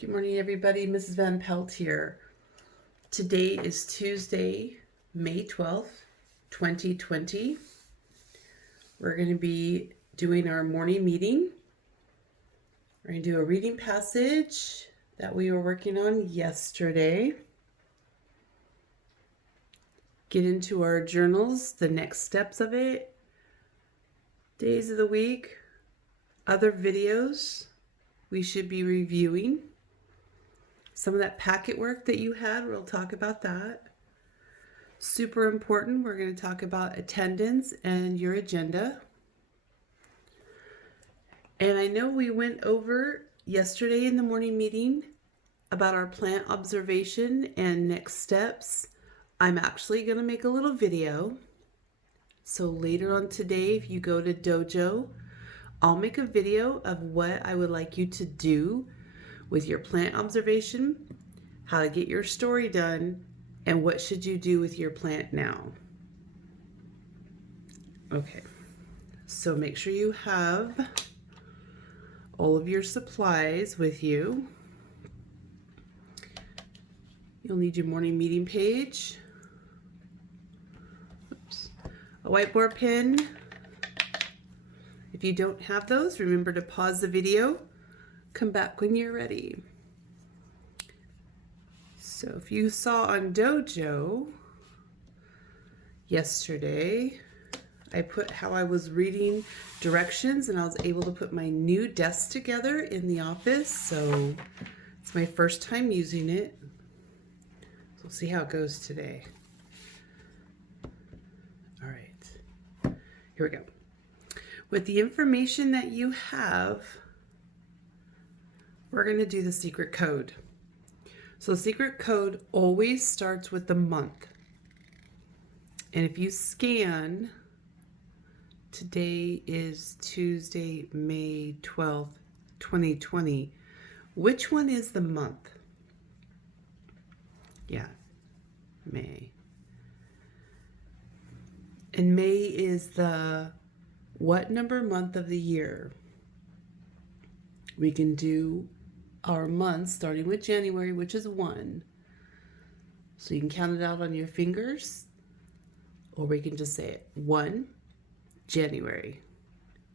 Good morning, everybody. Mrs. Van Pelt here. Today is Tuesday, May 12th, 2020. We're going to be doing our morning meeting. We're going to do a reading passage that we were working on yesterday. Get into our journals, the next steps of it, days of the week, other videos we should be reviewing. Some of that packet work that you had, we'll talk about that. Super important, we're going to talk about attendance and your agenda. And I know we went over yesterday in the morning meeting about our plant observation and next steps. I'm actually going to make a little video. So later on today, if you go to Dojo, I'll make a video of what I would like you to do with your plant observation, how to get your story done, and what should you do with your plant now. Okay, so make sure you have all of your supplies with you. You'll need your morning meeting page, a whiteboard pen. If you don't have those, remember to pause the video. Come back when you're ready. So if you saw on Dojo yesterday, I put how I was reading directions and I was able to put my new desk together in the office. So it's my first time using it. So we'll see how it goes today. All right, here we go. With the information that you have, we're going to do the secret code. So the secret code always starts with the month. And if you scan, today is Tuesday, May 12th, 2020. Which one is the month? Yeah, May. And May is the what number month of the year? We can do our months starting with January, which is 1. So you can count it out on your fingers, or we can just say it. 1, January.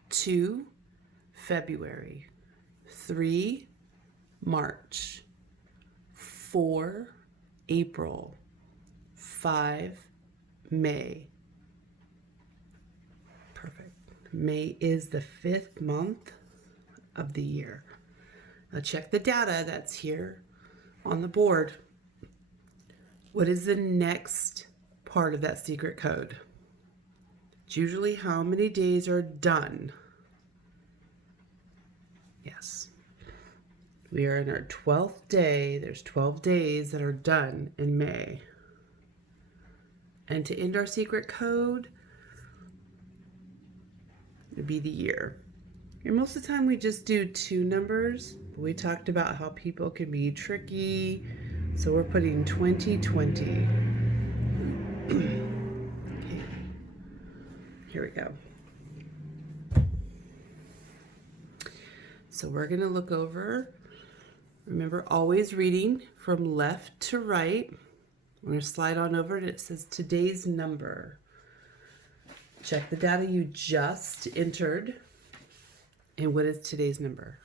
2, February. 3, March. 4, April. 5, May. Perfect. May is the 5th month of the year. Now check the data that's here on the board. What is the next part of that secret code? It's usually how many days are done. Yes. We are in our 12th day. There's 12 days that are done in May. And to end our secret code, it would be the year. And most of the time we just do 2 numbers. But we talked about how people can be tricky. So we're putting 2020. Okay. Here we go. So we're going to look over. Remember, always reading from left to right. We're going to slide on over and it says today's number. Check the data you just entered. And what is today's number?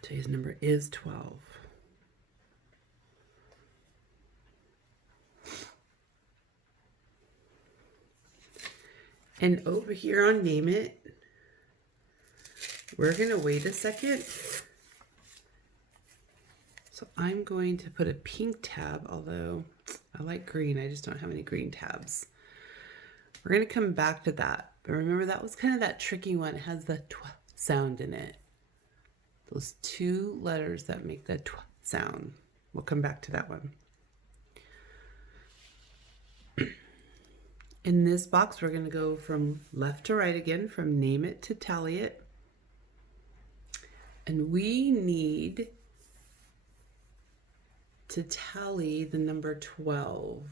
Today's number is 12. And over here on Name It, we're going to wait a second. So I'm going to put a pink tab, although I like green. I just don't have any green tabs. We're going to come back to that. But remember, that was kind of that tricky one. It has the tw sound in it. Those 2 letters that make the tw sound. We'll come back to that one. In this box, we're going to go from left to right again, from Name It to Tally It. And we need to tally the number 12.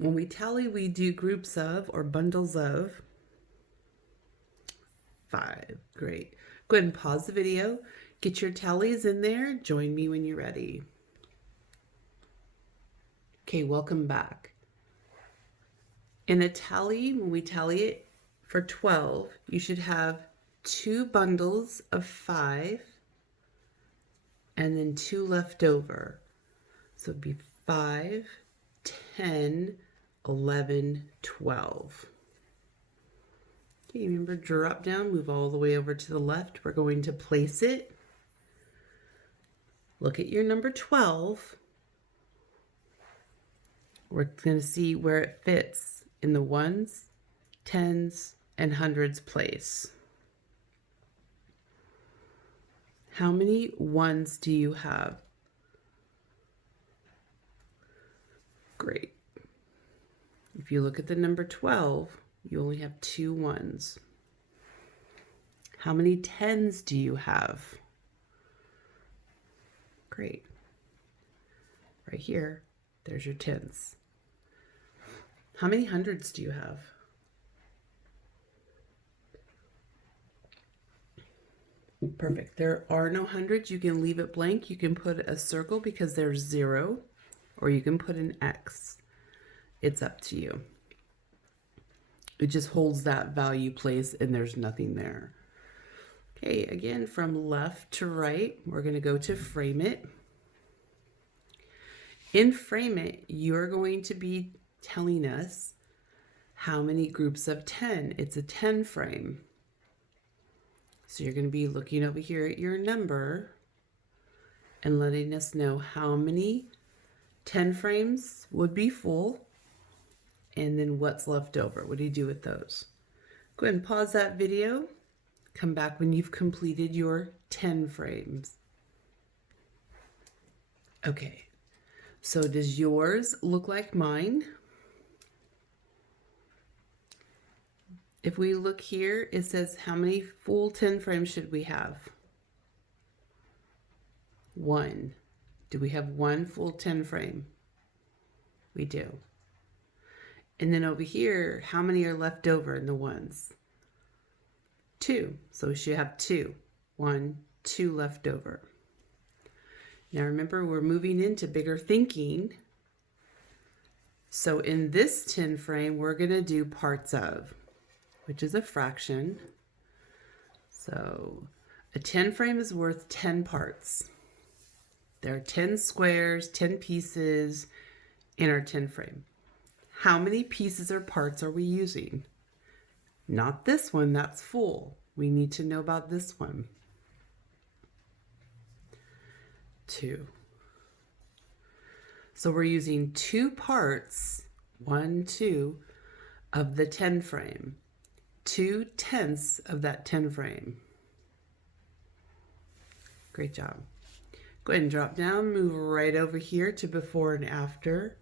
When we tally, we do groups of or bundles of. 5. Great. Go ahead and pause the video. Get your tallies in there. Join me when you're ready. Okay, welcome back. In a tally, when we tally it for 12, you should have 2 bundles of 5 and then 2 left over. So it'd be 5, 10, 11, 12. Okay, remember, drop down, move all the way over to the left. We're going to place it. Look at your number 12. We're going to see where it fits in the ones, tens, and hundreds place. How many ones do you have? Great. If you look at the number 12, you only have 2 ones. How many tens do you have? Great. Right here, there's your tens. How many hundreds do you have? Perfect. There are no hundreds. You can leave it blank. You can put a circle because there's 0, or you can put an X. It's up to you. It just holds that value place and there's nothing there. Okay, again, from left to right, we're going to go to frame it. In frame it, you're going to be telling us how many groups of 10. It's a 10 frame. So you're going to be looking over here at your number and letting us know how many 10 frames would be full and then what's left over. What do you do with those? Go ahead and pause that video. Come back when you've completed your 10 frames. Okay, so does yours look like mine? If we look here, it says how many full 10 frames should we have? 1. Do we have 1 full 10 frame? We do. And then over here, how many are left over in the ones? 2. So we should have 2. 1, 2 left over. Now remember, we're moving into bigger thinking. So in this 10 frame, we're going to do parts of, which is a fraction. So a 10 frame is worth 10 parts. There are 10 squares, 10 pieces in our 10 frame. How many pieces or parts are we using? Not this one, that's full. We need to know about this one. 2. So we're using 2 parts, 1, 2, of the 10 frame. 2/10 of that 10 frame. Great job. Go ahead and drop down, move right over here to before and after.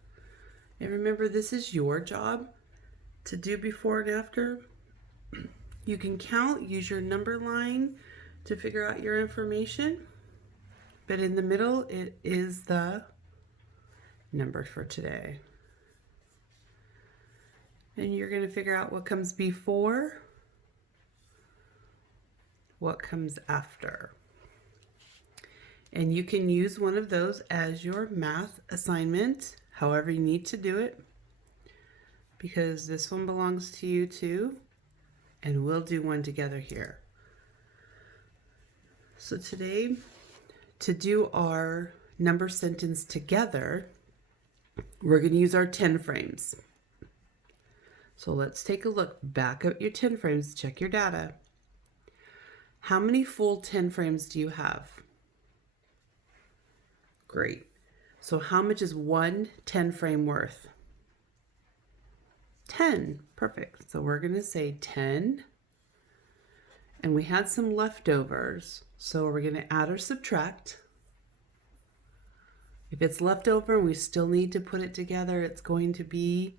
And remember, this is your job to do before and after. You can count, use your number line to figure out your information. But in the middle, it is the number for today. And you're going to figure out what comes before, what comes after. And you can use one of those as your math assignment, however you need to do it, because this one belongs to you too, and we'll do one together here. So today, to do our number sentence together, we're going to use our 10 frames. So let's take a look back at your 10 frames, check your data. How many full 10 frames do you have? Great. So how much is one 10 frame worth? 10. Perfect. So we're going to say 10. And we had some leftovers. So we're going to add or subtract. If it's left over and we still need to put it together, it's going to be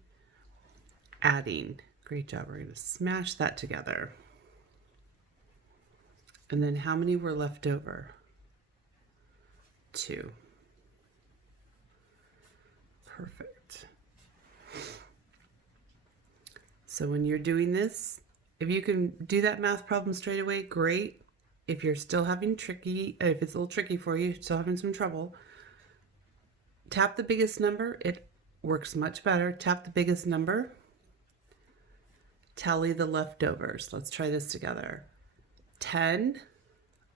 adding. Great job. We're going to smash that together. And then how many were left over? 2. Perfect. So when you're doing this, If you can do that math problem straight away, great. If you're still having if it's a little tricky for you, still having some trouble, tap the biggest number. It works much better. Tap the biggest number. Tally the leftovers. Let's try this together. 10,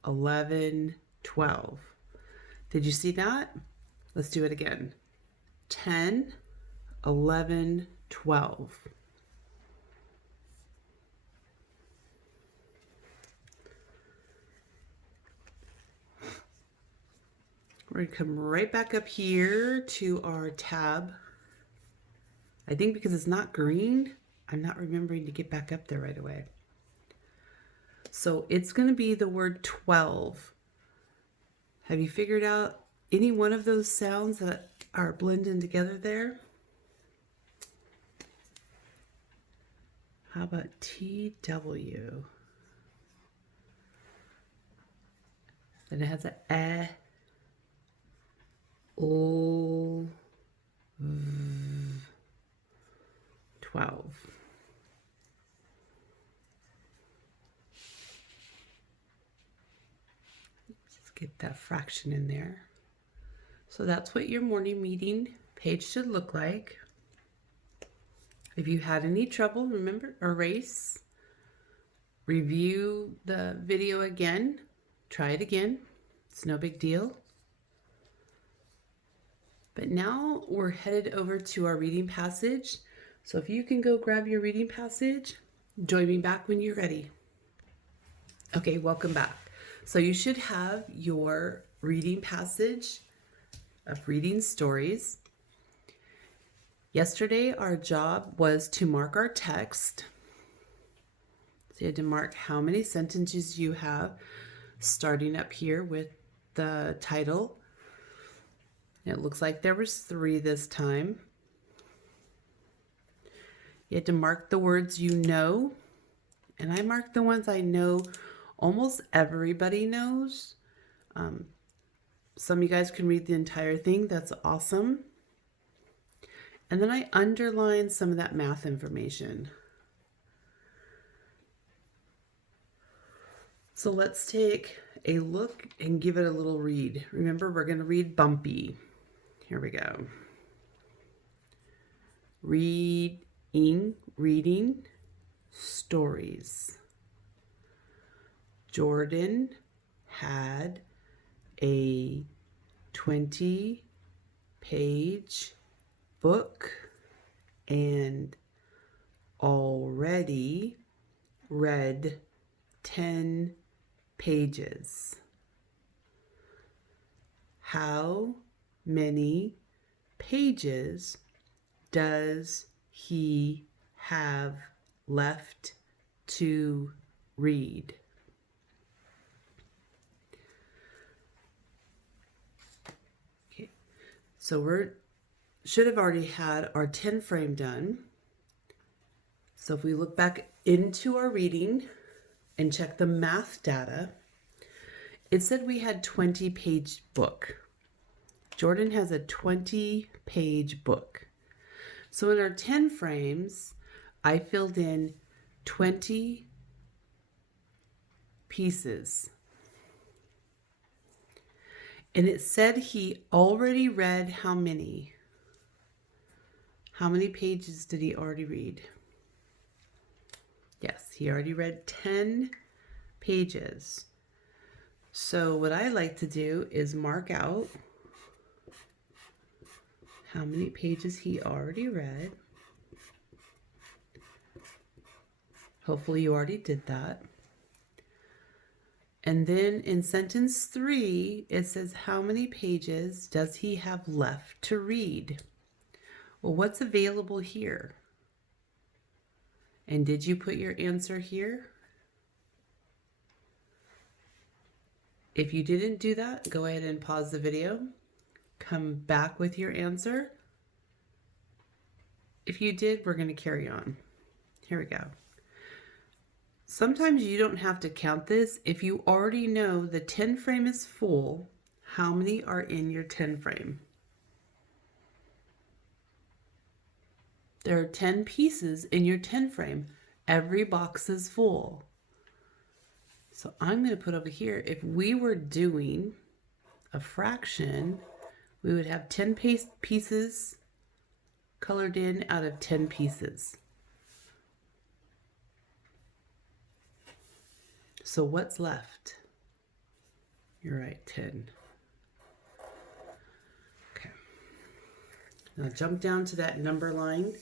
11, 12. Did you see that? Let's do it again. 10, 11, 12. We're going to come right back up here to our tab. I think because it's not green, I'm not remembering to get back up there right away. So it's going to be the word 12. Have you figured out any one of those sounds that are blending together there? How about TW? And it has a 12. Let's get that fraction in there. So that's what your morning meeting page should look like. If you had any trouble, remember, erase, review the video again, try it again. It's no big deal. But now we're headed over to our reading passage. So if you can go grab your reading passage, join me back when you're ready. Okay, welcome back. So you should have your reading passage of reading stories. Yesterday, our job was to mark our text. So you had to mark how many sentences you have, starting up here with the title. It looks like there was 3 this time. You had to mark the words you know, and I marked the ones I know almost everybody knows. Some of you guys can read the entire thing. That's awesome. And then I underlined some of that math information. So let's take a look and give it a little read. Remember, we're going to read bumpy. Here we go. Reading stories. Jordan had a 20-page book and already read 10 pages. How many pages does he have left to read? Okay, so we should have already had our 10 frame done. So if we look back into our reading and check the math data, it said we had 20-page book. Jordan has a 20-page book. So in our 10 frames, I filled in 20 pieces. And it said he already read how many? How many pages did he already read? Yes, he already read 10 pages. So what I like to do is mark out how many pages he already read. Hopefully you already did that. And then in sentence 3, it says, how many pages does he have left to read? Well, what's available here? And did you put your answer here? If you didn't do that, go ahead and pause the video. Come back with your answer. If you did, we're going to carry on. Here we go. Sometimes you don't have to count this. If you already know the 10 frame is full, how many are in your 10 frame? There are 10 pieces in your 10 frame. Every box is full. So I'm going to put over here, if we were doing a fraction, we would have 10 pieces colored in out of 10 pieces. So what's left? You're right, 10. Okay. Now jump down to that number line.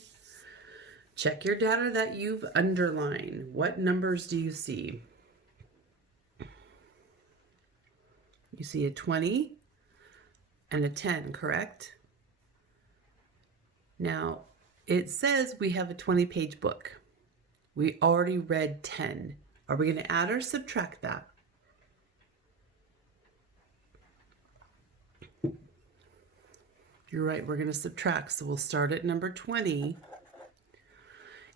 Check your data that you've underlined. What numbers do you see? You see a 20 and a 10, correct? Now, it says we have a 20-page book. We already read 10. Are we going to add or subtract that? You're right, we're going to subtract. So we'll start at number 20.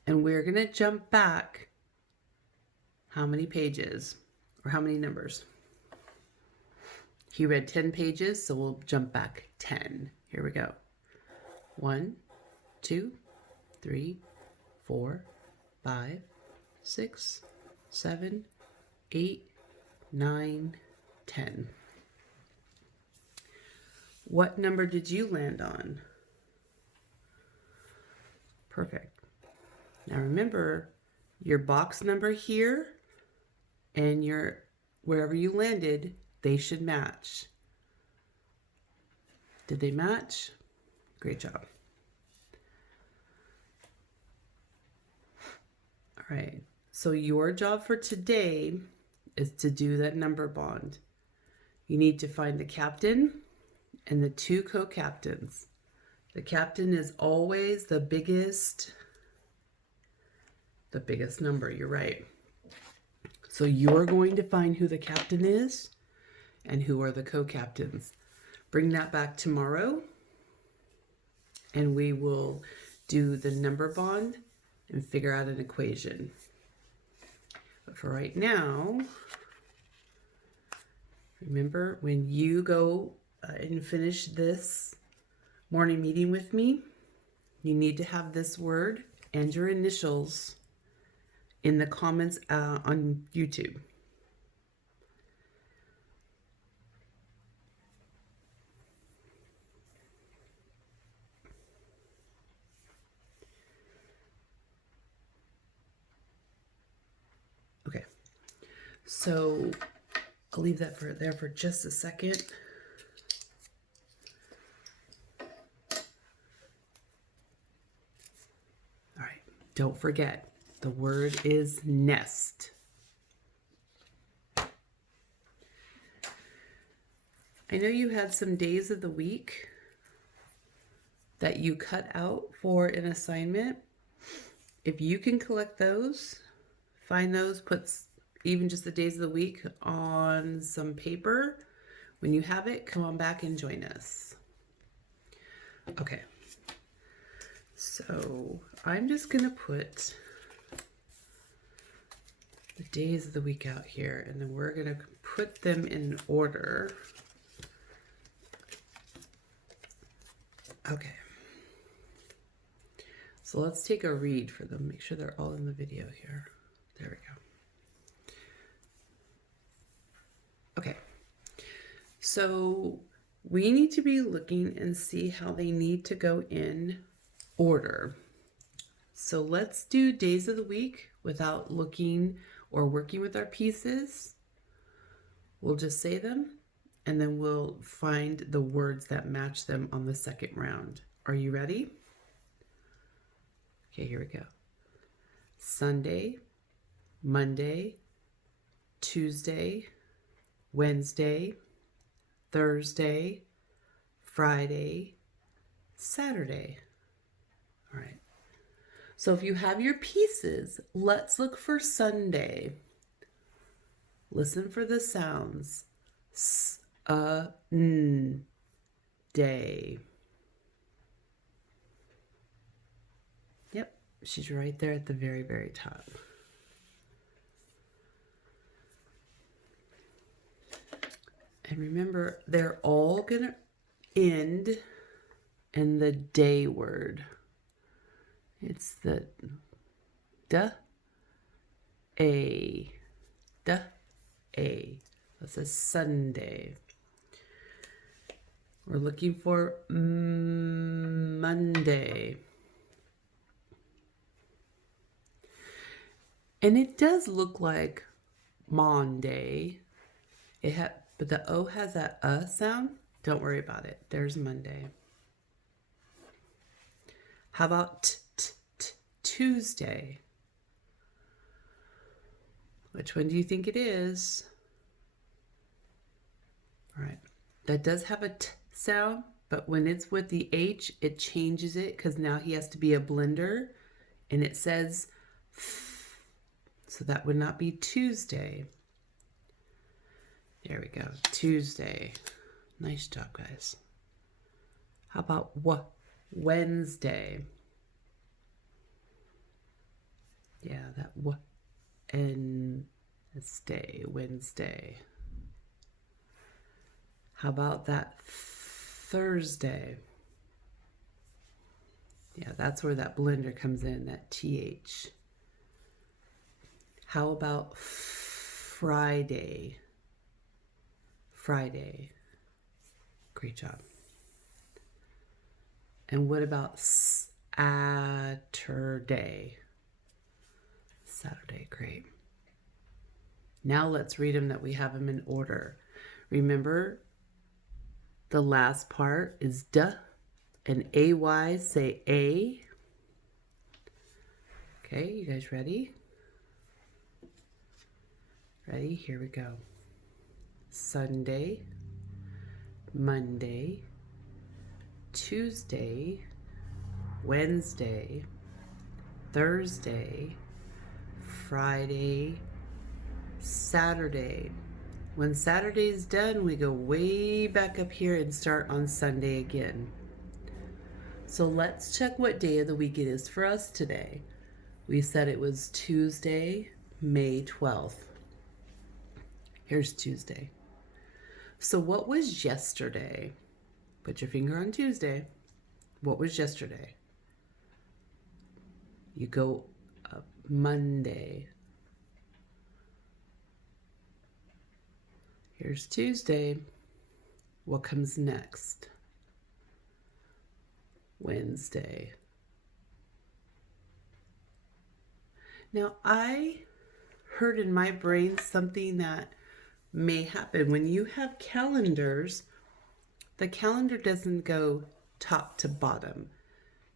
And we're going to jump back how many pages or how many numbers? He read 10 pages, so we'll jump back 10. Here we go. 1, 2, 3, 4, 5, 6, 7, 8, 9, 10. What number did you land on? Perfect. Now remember, your box number here and your wherever you landed, they should match. Did they match? Great job. All right, so your job for today is to do that number bond. You need to find the captain and the 2 co-captains. The captain is always the biggest number, you're right. So you're going to find who the captain is and who are the co-captains. Bring that back tomorrow and we will do the number bond and figure out an equation. But for right now, remember when you go and finish this morning meeting with me, you need to have this word and your initials in the comments on YouTube. Okay, so I'll leave that there for just a second. All right, don't forget, the word is nest. I know you had some days of the week that you cut out for an assignment. If you can collect those, find those, put even just the days of the week on some paper. When you have it, come on back and join us. Okay, so I'm just gonna put the days of the week out here, and then we're gonna put them in order. Okay, so let's take a read for them. Make sure they're all in the video here. There we go. Okay, so we need to be looking and see how they need to go in order. So let's do days of the week without looking or working with our pieces. We'll just say them and then we'll find the words that match them on the second round. Are you ready? Okay, here we go. Sunday, Monday, Tuesday, Wednesday, Thursday, Friday, Saturday. All right. So if you have your pieces, let's look for Sunday. Listen for the sounds. Day. Yep, she's right there at the very, very top. And remember, they're all gonna end in the day word. It's the A. A. That's a Sunday. We're looking for Monday. And it does look like Monday. But the O has that sound. Don't worry about it. There's Monday. How about Tuesday? Which one do you think it is? All right. That does have a T sound, but when it's with the H, it changes it because now he has to be a blender and it says F. So that would not be Tuesday. There we go. Tuesday. Nice job, guys. How about Wednesday? Yeah, that Wednesday. How about that Thursday? Yeah, that's where that blender comes in, that TH. How about Friday? Friday. Great job. And what about Saturday? Saturday, great. Now let's read them that we have them in order. Remember, the last part is duh, and AY say A. Okay, you guys ready? Ready? Here we go. Sunday, Monday, Tuesday, Wednesday, Thursday, Friday, Saturday. When Saturday is done, we go way back up here and start on Sunday again. So let's check what day of the week it is for us today. We said it was Tuesday, May 12th. Here's Tuesday. So what was yesterday? Put your finger on Tuesday. What was yesterday? You go up Monday. Here's Tuesday. What comes next? Wednesday. Now, I heard in my brain something that may happen. When you have calendars, the calendar doesn't go top to bottom.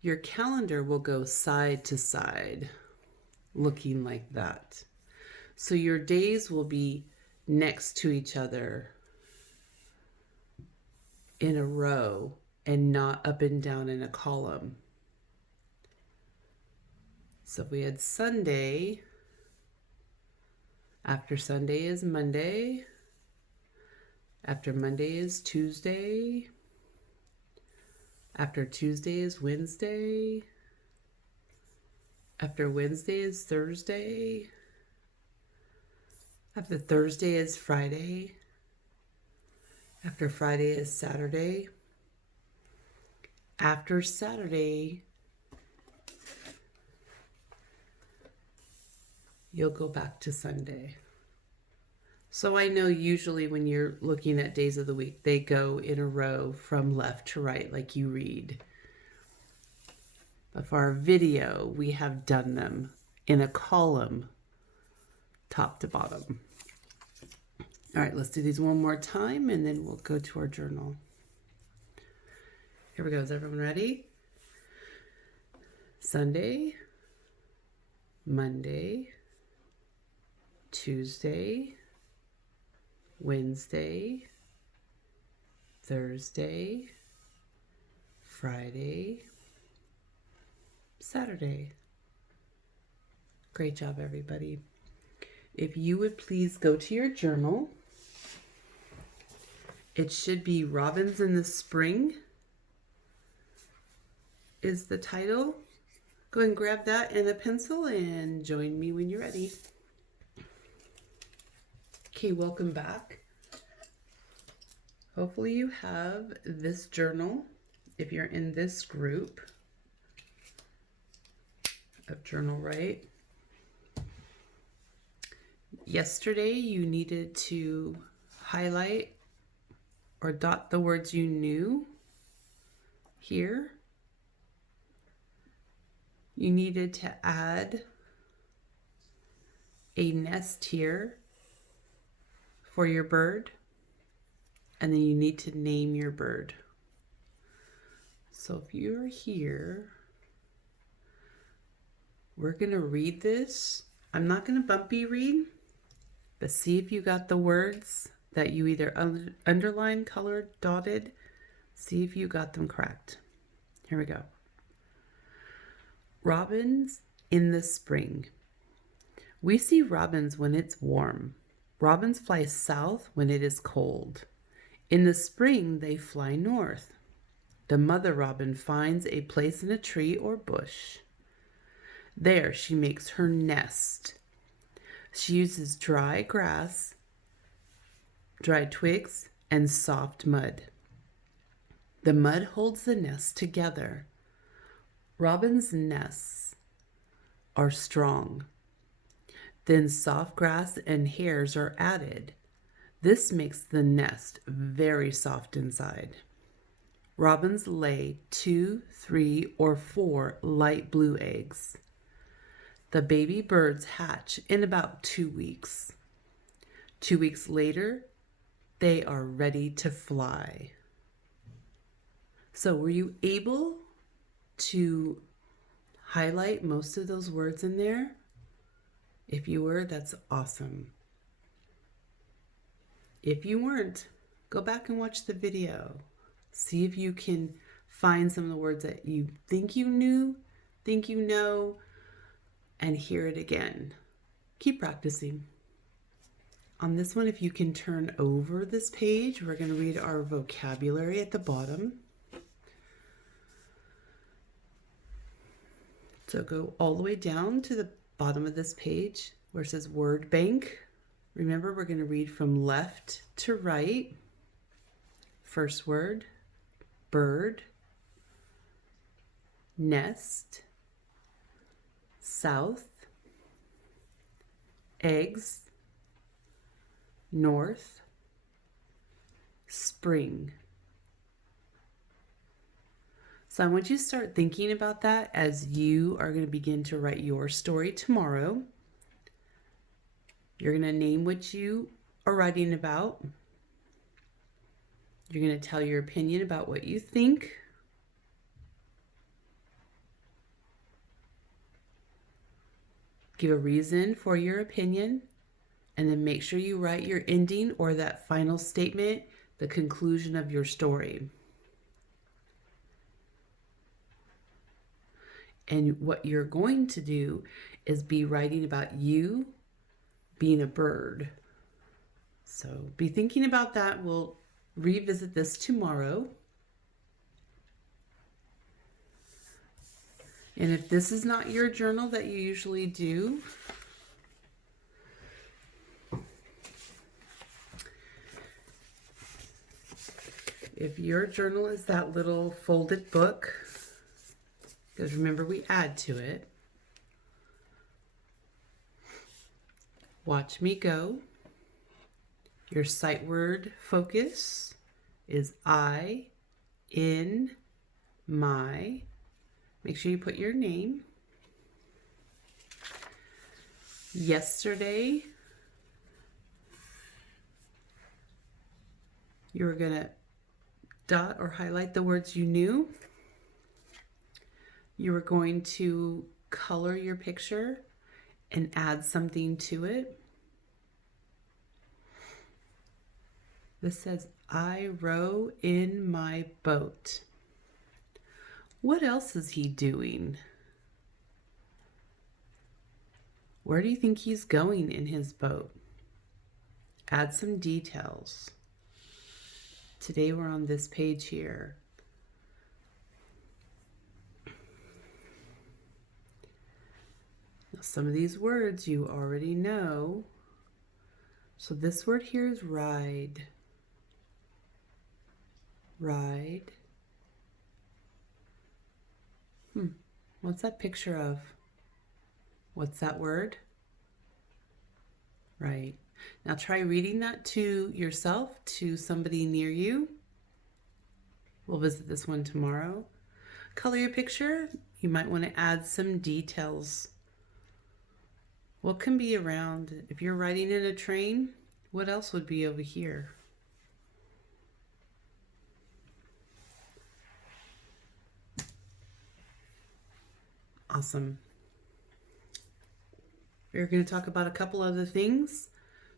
Your calendar will go side to side, looking like that. So your days will be next to each other in a row and not up and down in a column. So we had Sunday. After Sunday is Monday. After Monday is Tuesday. After Tuesday is Wednesday. After Wednesday is Thursday. After Thursday is Friday. After Friday is Saturday. After Saturday, you'll go back to Sunday. So I know usually when you're looking at days of the week, they go in a row from left to right like you read. But for our video, we have done them in a column, top to bottom. All right, let's do these one more time and then we'll go to our journal. Here we go. Is everyone ready? Sunday, Monday, Tuesday, Wednesday, Thursday, Friday, Saturday. Great job, everybody. If you would please go to your journal. It should be Robins in the Spring is the title. Go and grab that and a pencil and join me when you're ready. Okay, welcome back. Hopefully you have this journal if you're in this group of Journal Right. yesterday you needed to highlight or dot the words you knew here. You needed to add a nest here for your bird, and then you need to name your bird. So if you're here, we're going to read this. I'm not going to bumpy read, but see if you got the words that you either underlined, colored, dotted. See if you got them correct. Here we go. Robins in the spring. We see robins when it's warm. Robins fly south when it is cold. In the spring, they fly north. The mother robin finds a place in a tree or bush. There she makes her nest. She uses dry grass, dry twigs, and soft mud. The mud holds the nest together. Robins' nests are strong. Then soft grass and hairs are added. This makes the nest very soft inside. Robins lay 2, 3, or 4 light blue eggs. The baby birds hatch in about 2 weeks. 2 weeks later, they are ready to fly. So were you able to highlight most of those words in there? If you were, that's awesome. If you weren't, go back and watch the video. See if you can find some of the words that you think you knew, think you know, and hear it again. Keep practicing. On this one, if you can turn over this page, we're going to read our vocabulary at the bottom. So go all the way down to the bottom of this page where it says word bank. Remember, we're going to read from left to right. First word, bird, nest, south, eggs, north, spring. So I want you to start thinking about that as you are going to begin to write your story tomorrow. You're going to name what you are writing about. You're going to tell your opinion about what you think. Give a reason for your opinion, and then make sure you write your ending or that final statement, the conclusion of your story. And what you're going to do is be writing about you being a bird. So be thinking about that. We'll revisit this tomorrow. And if this is not your journal that you usually do, if your journal is that little folded book, because remember we add to it, watch me go. Your sight word focus is I, in, my. Make sure you put your name. Yesterday, you're going to dot or highlight the words you knew. You are going to color your picture and add something to it. This says, I row in my boat. What else is he doing? Where do you think he's going in his boat? Add some details. Today we're on this page here. Now, some of these words you already know. So this word here is ride. Ride. What's that picture of? What's that word? Right. Now try reading that to yourself, to somebody near you. We'll visit this one tomorrow. Color your picture. You might want to add some details. What can be around? If you're riding in a train, what else would be over here? Awesome. We're going to talk about a couple other things.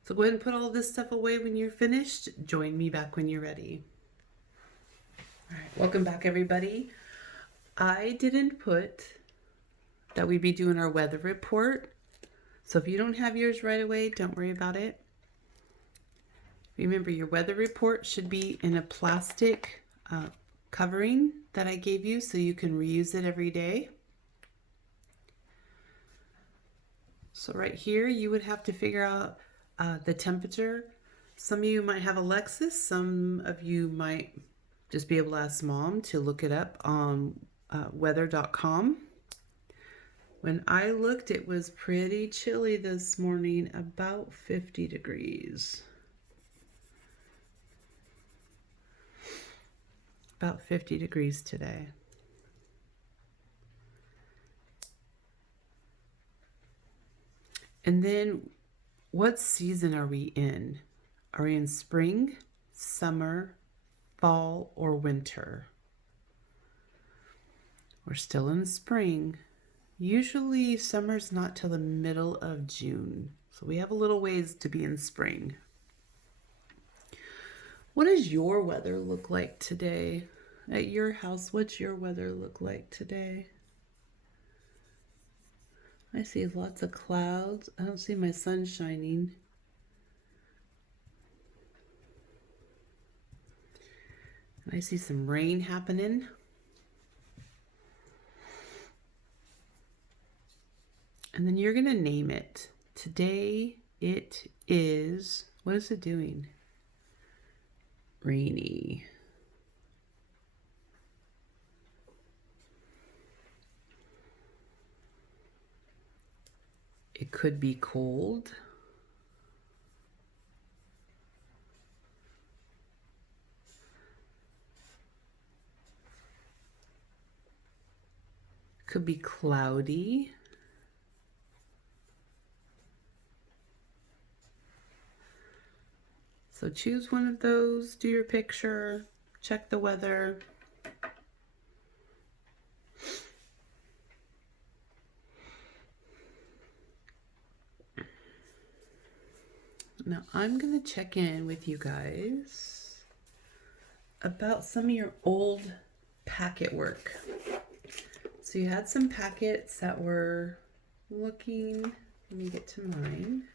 So go ahead and put all this stuff away when you're finished. Join me back when you're ready. All right, welcome back everybody. I didn't put that we'd be doing our weather report. So if you don't have yours right away, don't worry about it. Remember, your weather report should be in a plastic covering that I gave you so you can reuse it every day. So right here, you would have to figure out the temperature. Some of you might have Alexis. Some of you might just be able to ask Mom to look it up on weather.com. When I looked, it was pretty chilly this morning, about 50 degrees. About 50 degrees today. And then what season are we in? Are we in spring, summer, fall, or winter? We're still in spring. Usually summer's not till the middle of June. So we have a little ways to be in spring. What does your weather look like today? At your house, what's your weather look like today? I see lots of clouds. I don't see my sun shining. I see some rain happening. And then you're going to name it. Today it is, what is it doing? Rainy. It could be cold. Could be cloudy. So choose one of those, do your picture, check the weather. Now I'm going to check in with you guys about some of your old packet work. So you had some packets that were looking, let me get to mine.